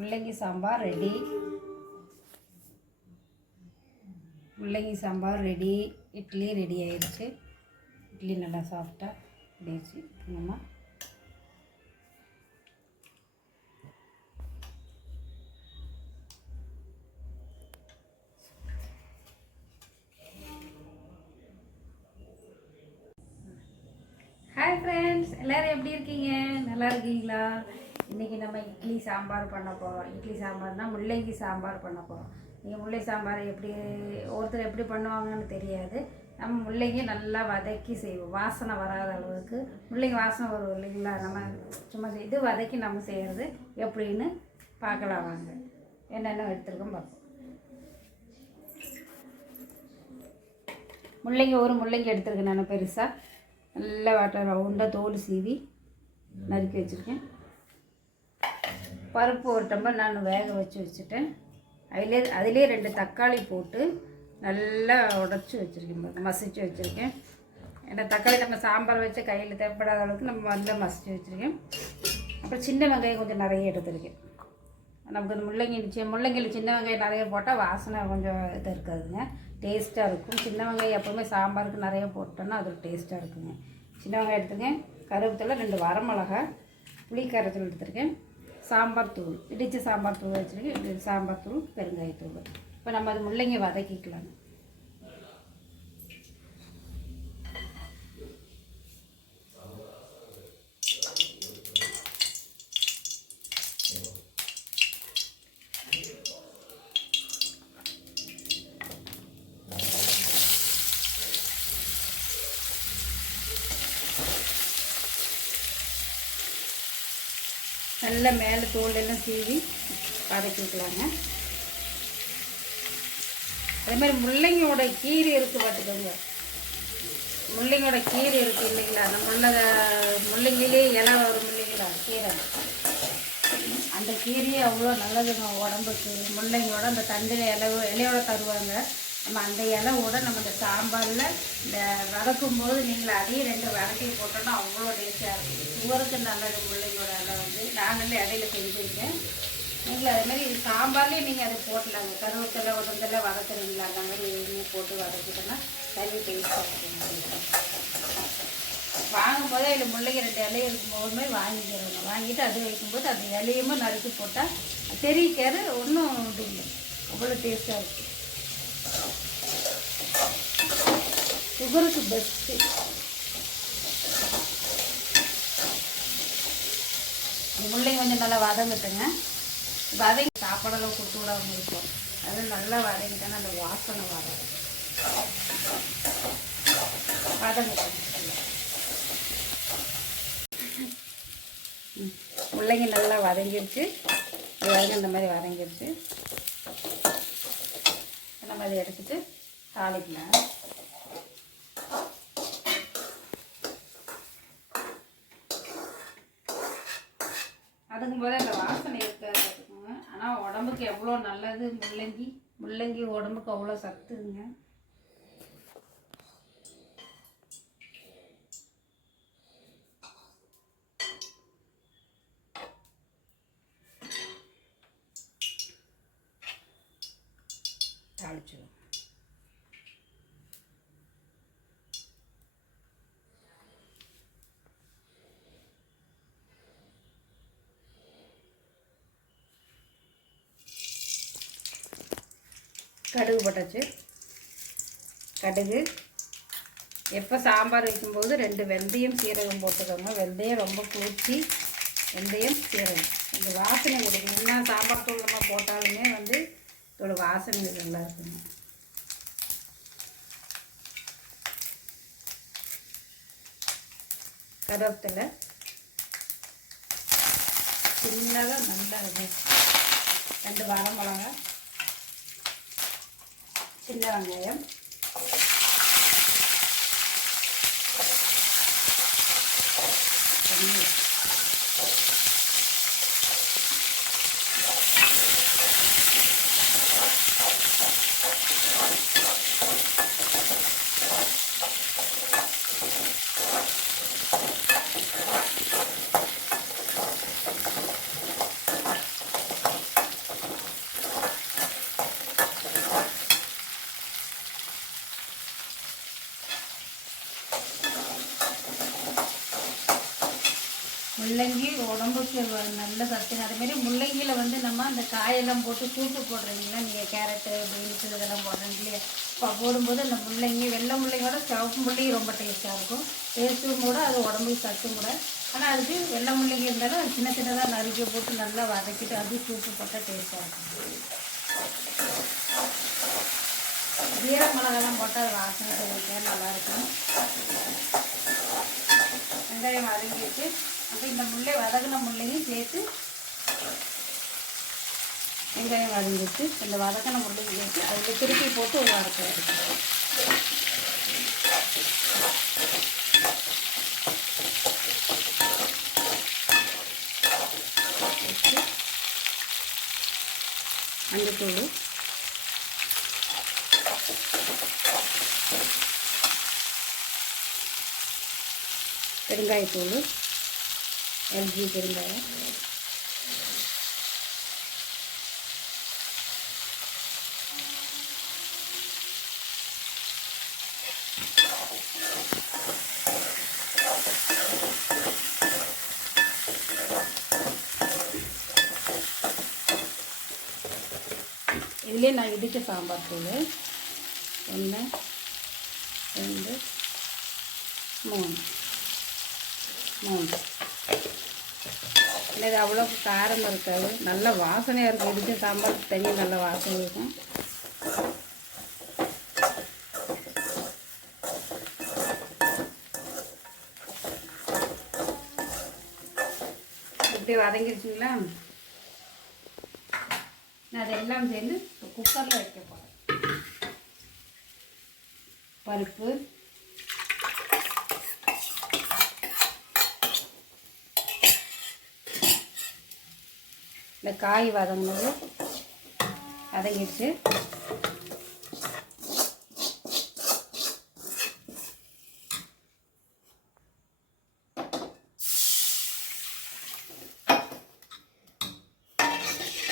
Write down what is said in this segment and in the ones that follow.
முள்ளங்கி சாம்பார் ரெடி முள்ளங்கி sambar ready idli ready ஆயிடுச்சு இட்லி நல்லா சாஃப்டாக ரெடியாச்சு நம்ம ஹாய் ஃப்ரெண்ட்ஸ் எல்லோரும் எப்படி இருக்கீங்க? நல்லா இருக்கீங்களா? இன்றைக்கி நம்ம இட்லி சாம்பார் பண்ண போகிறோம் இட்லி சாம்பார்னால் முள்ளங்கி சாம்பார் பண்ண போகிறோம் நீங்கள் முள்ளை சாம்பார் எப்படி ஒருத்தர் எப்படி பண்ணுவாங்கன்னு தெரியாது. நம்ம முள்ளங்கி நல்லா வதக்கி செய்வோம். வாசனை வராத அளவுக்கு. முள்ளங்கி வாசனை வரும் இல்லைங்களா? நம்ம சும்மா இது வதக்கி நம்ம செய்கிறது எப்படின்னு பார்க்கலாம் வாங்க. என்னென்ன எடுத்துருக்கோம் பார்ப்போம். முள்ளங்கி ஒரு முள்ளங்கி எடுத்துருக்கேன் நான் பெருசாக நல்லா வாட்டர் ரவுண்டாக தோல் சீவி நறுக்கி வச்சுருக்கேன். பருப்பு ஒரு டம்பர் நான் வேக வச்சு வச்சுட்டேன். அதிலே அதிலே ரெண்டு தக்காளி போட்டு நல்லா உடச்சி வச்சுருக்கேன். மசிச்சு வச்சுருக்கேன். ஏன்னா தக்காளி நம்ம சாம்பார் வச்சு கையில் தேவைப்படாத அளவுக்கு நம்ம நல்லா மசிச்சு வச்சுருக்கேன். அப்புறம் சின்ன வெங்காயம் கொஞ்சம் நிறைய எடுத்துருக்கேன். நமக்கு இந்த முள்ளங்கி முள்ளங்கியில் சின்ன வெங்காயம் நிறைய போட்டால் வாசனை கொஞ்சம் இது இருக்காதுங்க. டேஸ்ட்டாக இருக்கும். சின்ன வெங்காயம் எப்போவுமே சாம்பாருக்கு நிறைய போட்டோன்னா அது டேஸ்ட்டாக இருக்குங்க. சின்ன வெங்காயம் எடுத்துங்க கருவத்தில் ரெண்டு வரமிளகா புளி கரைச்சல் எடுத்துருக்கேன். சாம்பார் தூள் இடித்த சாம்பார் தூள் வச்சுருக்கேன் சாம்பார் தூள் பெருங்காயத்தூள். இப்போ நம்ம அது முள்ளங்கி வதக்கிக்கலாம் நல்ல மேலே தோல் எல்லாம் சீவி வதக்கிக்கலாங்க அதே மாதிரி முள்ளங்கியோட கீரை இருக்குது பார்த்துக்கோங்க. முள்ளங்கியோட கீரை இருக்குது இல்லைங்களா? அந்த முள்ளை முள்ளங்கிலே இலை வரும் இல்லைங்களா? கீரை. அந்த கீரையே அவ்வளோ நல்லதுங்க உடம்புக்கு. முள்ளங்கியோட அந்த தண்டில் இலை இலையோட தருவாங்க. நம்ம அந்த இலையோட நம்ம இந்த சாம்பாரில் இந்த வதக்கும் போது நீங்கள் அதையும் ரெண்டு வதக்கி போட்டோன்னா அவ்வளோ டேஸ்ட்டாக இருக்கும். சுகருக்கு நல்லது முள்ளையோட இலை வந்து. நாங்களே இடையில செஞ்சுருக்கேன். நீங்கள் அதுமாரி இது சாம்பார்லேயே நீங்கள் அதை போட்டலாங்க கருவத்தில் உடம்பெல்லாம் வதக்குறீங்களா அந்த மாதிரி எதுவுமே போட்டு வதக்கிட்டோன்னா தனி டேஸ்ட்டாக இருக்கும் வாங்கும்போதே இல்லை முள்ளங்கி ரெண்டு இலையை இருக்கும்போதுமே வாங்கிக்கிறோங்க. வாங்கிட்டு அது வைக்கும்போது அந்த இலையுமே நறுக்கி போட்டால் தெரிவிக்காது ஒன்றும் இது இல்லை. அவ்வளோ டேஸ்ட்டாக இருக்கும். சுகருக்கு பெஸ்ட்டு முள்ளங்கி கொஞ்சம் நல்லா வதங்கிட்டுங்க. வதங்கி சாப்பாடெல்லாம் கொடுத்து விடாமல் இருக்கும் அது நல்லா வதங்கிட்டேன்னா அந்த வாசனை வரும் வதங்க பிள்ளைங்க நல்லா வதங்கிருச்சு. இது அந்த இந்த மாதிரி வதங்கிருச்சு. அந்த மாதிரி எடுத்துட்டு தாளிக்கலாம் அதுக்கும் போது அந்த வாசனை இருக்காதுங்க ஆனால் அவ்வளோ எவ்வளோ நல்லது முள்ளங்கி முள்ளங்கி உடம்புக்கு அவ்வளோ சத்துங்க. கடுகு போட்டாச்சு. கடுகு. எப்போ சாம்பார் வைக்கும்போது ரெண்டு வெந்தயம் சீரகம் போட்டுக்கோங்க. வெந்தயம் ரொம்ப குளிர்ச்சி வெந்தயம் சீரகம். இந்த வாசனை கொடுக்கும். என்ன சாம்பார் தூள் நம்ம போட்டாலுமே வந்து இதோட வாசனை நல்லா இருக்குங்க. கருவேப்பிலை. சின்னதாக நல்லா இருக்கும் ரெண்டு வரமிளகா சின்ன வெங்காயம் தண்ணி. முள்ளங்கி உடம்புக்கு நல்ல சத்து அதேமாரி முள்ளங்கியில் வந்து நம்ம அந்த காயெல்லாம் போட்டு சூப்பு போடுறீங்களா? நீங்கள் கேரட்டு பீன்ஸு இதெல்லாம் போடுறீங்க இல்லையா இப்போ போடும்போது அந்த முள்ளங்கி வெள்ளை முள்ளங்கியோட சிவப்பு முள்ளங்கி ரொம்ப டேஸ்ட்டாக இருக்கும். டேஸ்ட்டும் கூட அது உடம்புக்கு சத்தும் கூட. ஆனால் அதுக்கு வெள்ளை முள்ளங்கி இருந்தாலும் சின்ன சின்னதாக நறுக்கி போட்டு நல்லா வதக்கிட்டு அது சூப்பு போட்டால் டேஸ்ட்டாக இருக்கும். ஜீர மிளகாலாம் போட்டால் அது வாசனை தெரிவிக்க நல்லாயிருக்கும் வெங்காயம் வதங்கிட்டு அப்போ இந்த முள்ளை வதங்கின முள்ளையும் சேர்த்து வெங்காயம் வதங்கிட்டு இந்த வதக்கின முள்ளையும் சேர்த்து அதில் திருப்பி போட்டு ஒரு வதக்க எடுக்கணும் மஞ்சத்தூள் பெருங்காயத்தூள் எல்ஜி பெருங்காயம் இதுலேயே நான் இடித்த சாம்பார் தூள். ஒன்று ரெண்டு மூணு. மூணு. இது அவ்வளோ காரம் இருக்காது. நல்ல வாசனையாக இருக்கும். இடிச்ச சாம்பார் தண்ணி நல்ல வாசனை இருக்கும். இப்படி வதங்கிடுச்சுங்களா? நான் அதெல்லாம் சேர்ந்து குக்கரில் வைக்க போகிறேன் பருப்பு இந்த காய் வதங்கினது வதங்கிடுச்சு.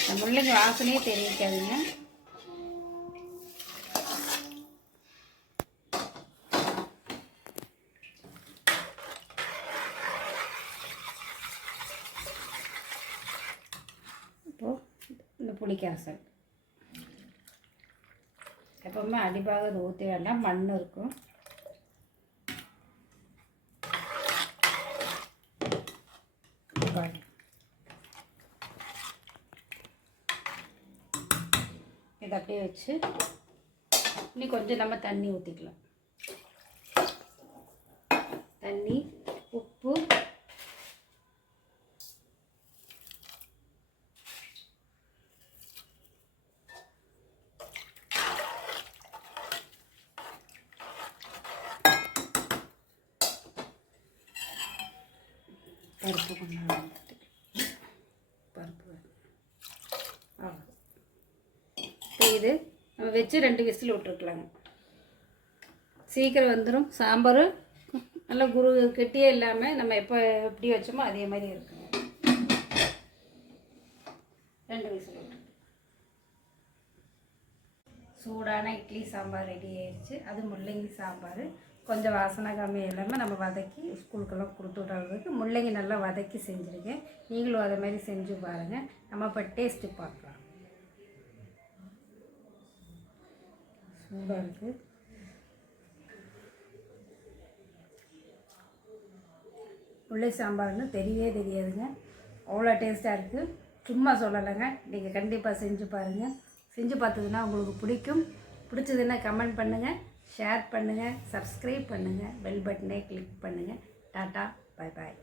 இந்த முள்ளங்கி வாசனையே தெரிவிக்காதுங்க இப்போது இந்த புளிக்கரசல் எப்பவுமே அடிபாக அது ஊற்றி வேண்டாம் மண் இருக்கும். இதை அப்படியே வச்சு இன்னும் கொஞ்சம் நம்ம தண்ணி ஊற்றிக்கலாம் தண்ணி உப்பு பருப்பு கொஞ்சம் வந்துட்டு பருப்பு அவ்வளோ இப்போ இது நம்ம வச்சு ரெண்டு விசில் விட்டுருக்கலாங்க. சீக்கிரம் வந்துடும் சாம்பார் நல்லா குரு கெட்டியே இல்லாமல் நம்ம எப்போ எப்படி வச்சோமோ அதே மாதிரி இருக்குங்க. ரெண்டு விசில் விட்டு சூடான இட்லி சாம்பார் ரெடி ஆயிடுச்சு. அது முள்ளங்கி சாம்பார். கொஞ்சம் வாசனை கம்மி இல்லாமல் நம்ம வதக்கி ஸ்கூலுக்கெல்லாம் கொடுத்து விட்றதுக்கு முள்ளங்கி நல்லா வதக்கி செஞ்சுருக்கேன். நீங்களும் அதை மாதிரி செஞ்சு பாருங்கள் நம்ம இப்போ டேஸ்ட்டு பார்க்கலாம். சூடாக இருக்குது முள்ளை சாம்பார்னு தெரியவே தெரியாதுங்க. அவ்வளோ டேஸ்ட்டாக இருக்குது சும்மா சொல்லலைங்க. நீங்கள் கண்டிப்பாக செஞ்சு பாருங்கள் செஞ்சு பார்த்ததுன்னா உங்களுக்கு பிடிக்கும். பிடிச்சதுன்னா கமெண்ட் பண்ணுங்கள் ஷேர் பண்ணுங்கள் சப்ஸ்கிரைப் பண்ணுங்கள் பெல் பட்டனை கிளிக் பண்ணுங்கள் டாட்டா பாய் பாய்